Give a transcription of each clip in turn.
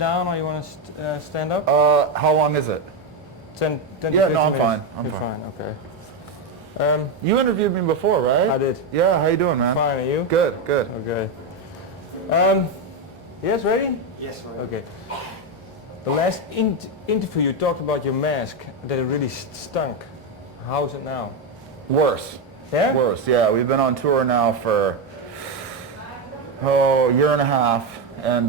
down or you want to stand up? How long is it? 10 to Yeah, 15 no, I'm minutes. fine. I'm You're fine. Okay. You interviewed me before, right? I did. Yeah, how you doing, man? Fine, and you? Good, good. Okay. Yes, ready? Yes, ready. Okay. The last interview you talked about your mask, that it really stunk. How's it now? Worse. Yeah? Worse, yeah. We've been on tour now for, a year and a half. And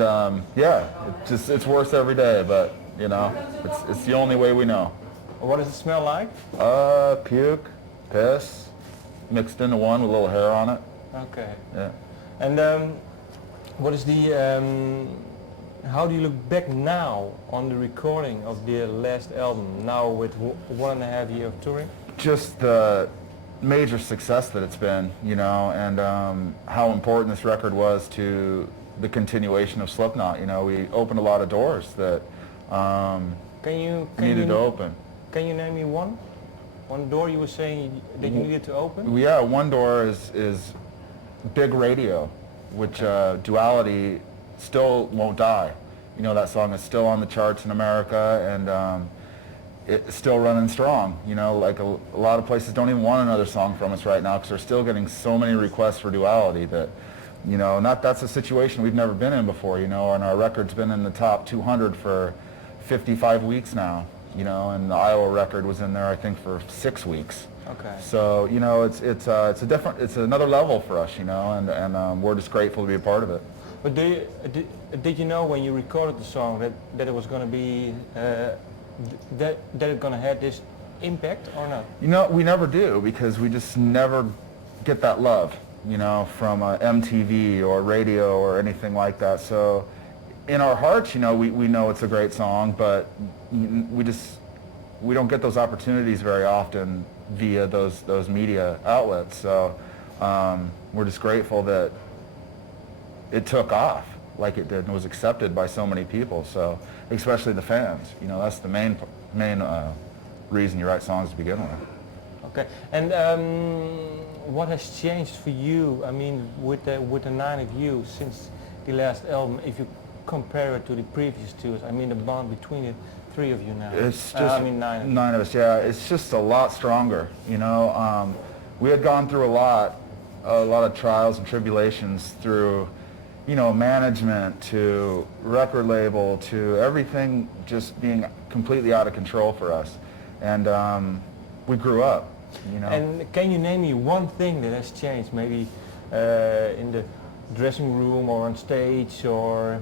yeah, it's worse every day, but you know, it's the only way we know. What does it smell like? Puke, piss, mixed into one with a little hair on it. Okay. Yeah. And what is the, how do you look back now on the recording of the last album, now with 1.5 years of touring? Just the major success that it's been, you know, and how important this record was to the continuation of Slipknot. You know, we opened a lot of doors that needed to open. Can you name me one? One door you were saying that you needed to open? Yeah, one door is big radio, which Duality still won't die. You know, that song is still on the charts in America, and it's still running strong. You know, like a lot of places don't even want another song from us right now because they're still getting so many requests for Duality that, you know, that's a situation we've never been in before, you know, and our record's been in the top 200 for 55 weeks now, you know, and the Iowa record was in there, I think, for 6 weeks. Okay. So, you know, it's another level for us, you know, and we're just grateful to be a part of it. But did you know when you recorded the song that it was going to be, that it's going to have this impact or not? You know, we never do because we just never get that love, you know, from MTV or radio or anything like that. So in our hearts, you know, we know it's a great song, but we don't get those opportunities very often via those media outlets. So we're just grateful that it took off like it did and was accepted by so many people. So especially the fans, you know, that's the main reason you write songs to begin with. Okay, and what has changed for you? I mean, with the 9 of you since the last album, if you compare it to the previous two, I mean, the bond between the 3 of you now. It's just I mean, 9. 9 of us. Yeah, it's just a lot stronger. You know, we had gone through a lot of trials and tribulations through, you know, management to record label to everything just being completely out of control for us, and we grew up. You know. And can you name me one thing that has changed, maybe in the dressing room or on stage, or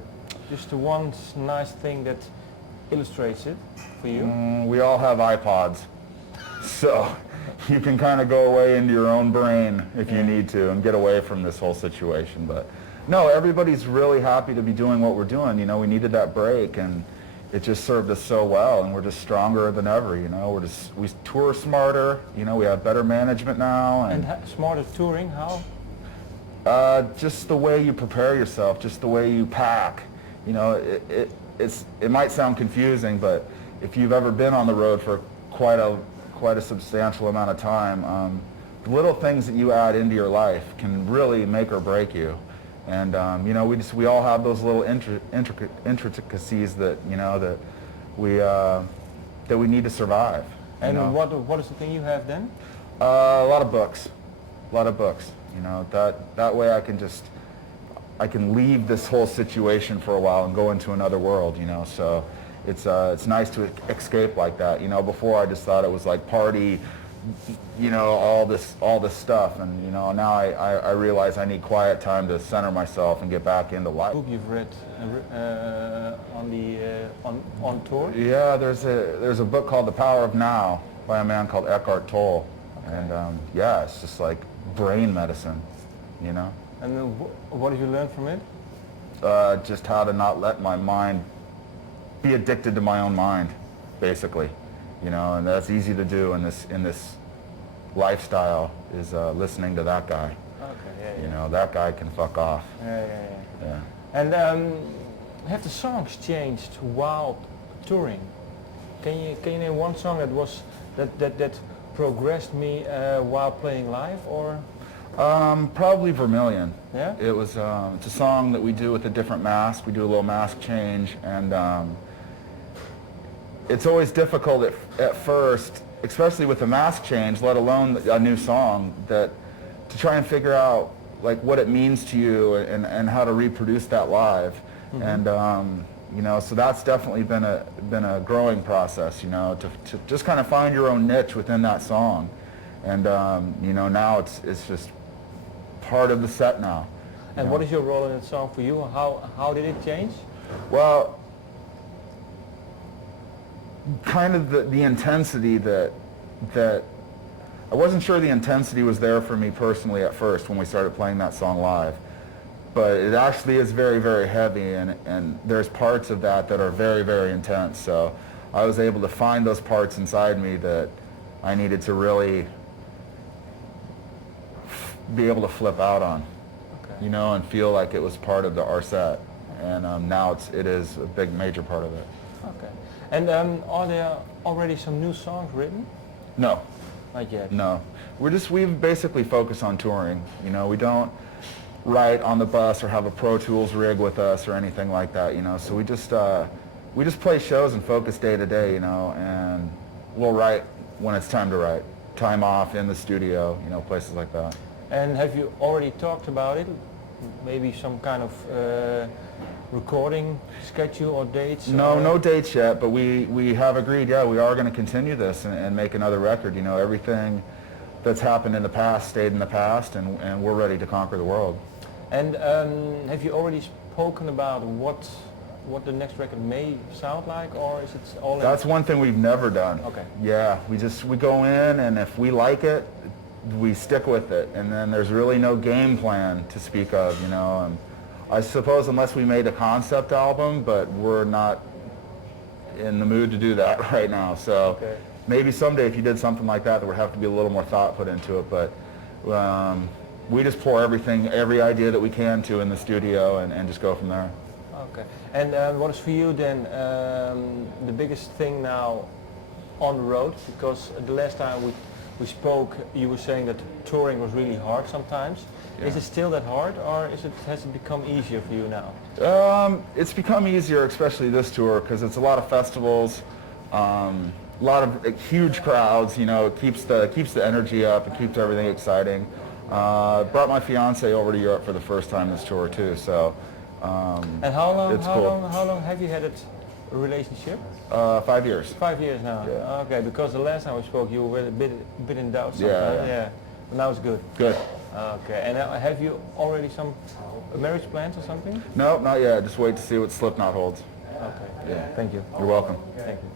just the one nice thing that illustrates it for you? We all have iPods, so you can kind of go away into your own brain if you need to and get away from this whole situation. But no, everybody's really happy to be doing what we're doing. You know, we needed that break, and it just served us so well, and we're just stronger than ever. You know, we tour smarter. You know, we have better management now. And smarter touring, how? Just the way you prepare yourself, just the way you pack. You know, it might sound confusing, but if you've ever been on the road for quite a substantial amount of time, the little things that you add into your life can really make or break you. And you know, we all have those little intricacies that, you know, that we need to survive. And you know? what is the thing you have then? A lot of books. You know, that way I can leave this whole situation for a while and go into another world. You know, so it's nice to escape like that. You know, before I just thought it was like party, you know, all this stuff, and you know, now I realize I need quiet time to center myself and get back into life. Book you've read on tour? Yeah, there's a book called The Power of Now by a man called Eckhart Tolle, and yeah, it's just like brain medicine, you know. And what did you learn from it? Just how to not let my mind be addicted to my own mind, basically. You know, and that's easy to do in this lifestyle, is listening to that guy. Okay, yeah. You know, that guy can fuck off. Yeah. And have the songs changed while touring? Can you name one song that progressed me while playing live, or? Probably Vermilion. Yeah? It was, it's a song that we do with a different mask. We do a little mask change, and it's always difficult at first, especially with a mask change, let alone a new song, that to try and figure out like what it means to you and how to reproduce that live. Mm-hmm. And you know, so that's definitely been a growing process, you know, to just kind of find your own niche within that song. And you know, now it's just part of the set now. And what is your role in the song for you? How did it change? Well, kind of the intensity that I wasn't sure the intensity was there for me personally at first when we started playing that song live. But it actually is very, very heavy, and there's parts of that are very, very intense. So I was able to find those parts inside me that I needed to really be able to flip out on, okay, you know, and feel like it was part of our set. And now it is a big, major part of it. Okay. And are there already some new songs written? No. Not yet? No. We've basically focused on touring. You know, we don't write on the bus or have a Pro Tools rig with us or anything like that, you know. So we just play shows and focus day to day, you know, and we'll write when it's time to write. Time off in the studio, you know, places like that. And have you already talked about it? Maybe some kind of recording schedule or dates? No, no dates yet, but we have agreed, yeah, we are going to continue this and make another record. You know, everything that's happened in the past stayed in the past, and we're ready to conquer the world. And have you already spoken about what the next record may sound like, or is it all? That's one thing we've never done. Okay. Yeah, we go in, and if we like it, we stick with it, and then there's really no game plan to speak of, you know. And I suppose unless we made a concept album, but we're not in the mood to do that right now. So okay, maybe someday if you did something like that, there would have to be a little more thought put into it. But we just pour every idea that we can to in the studio and just go from there. Okay. And what is for you then the biggest thing now on the road? Because the last time we spoke, you were saying that touring was really hard sometimes. Yeah. Is it still that hard, or has it become easier for you now? It's become easier, especially this tour, because it's a lot of festivals, a lot of huge crowds. You know, it keeps the energy up, it keeps everything exciting. Brought my fiance over to Europe for the first time this tour too, so and how long have you had it? A relationship? 5 years. 5 years now. Yeah. Okay, because the last time we spoke, you were a bit in doubt. Yeah. But now it's good. Good. Okay, and have you already some marriage plans or something? No, not yet. Just wait to see what Slipknot holds. Okay. Yeah. Thank you. You're welcome. Thank you.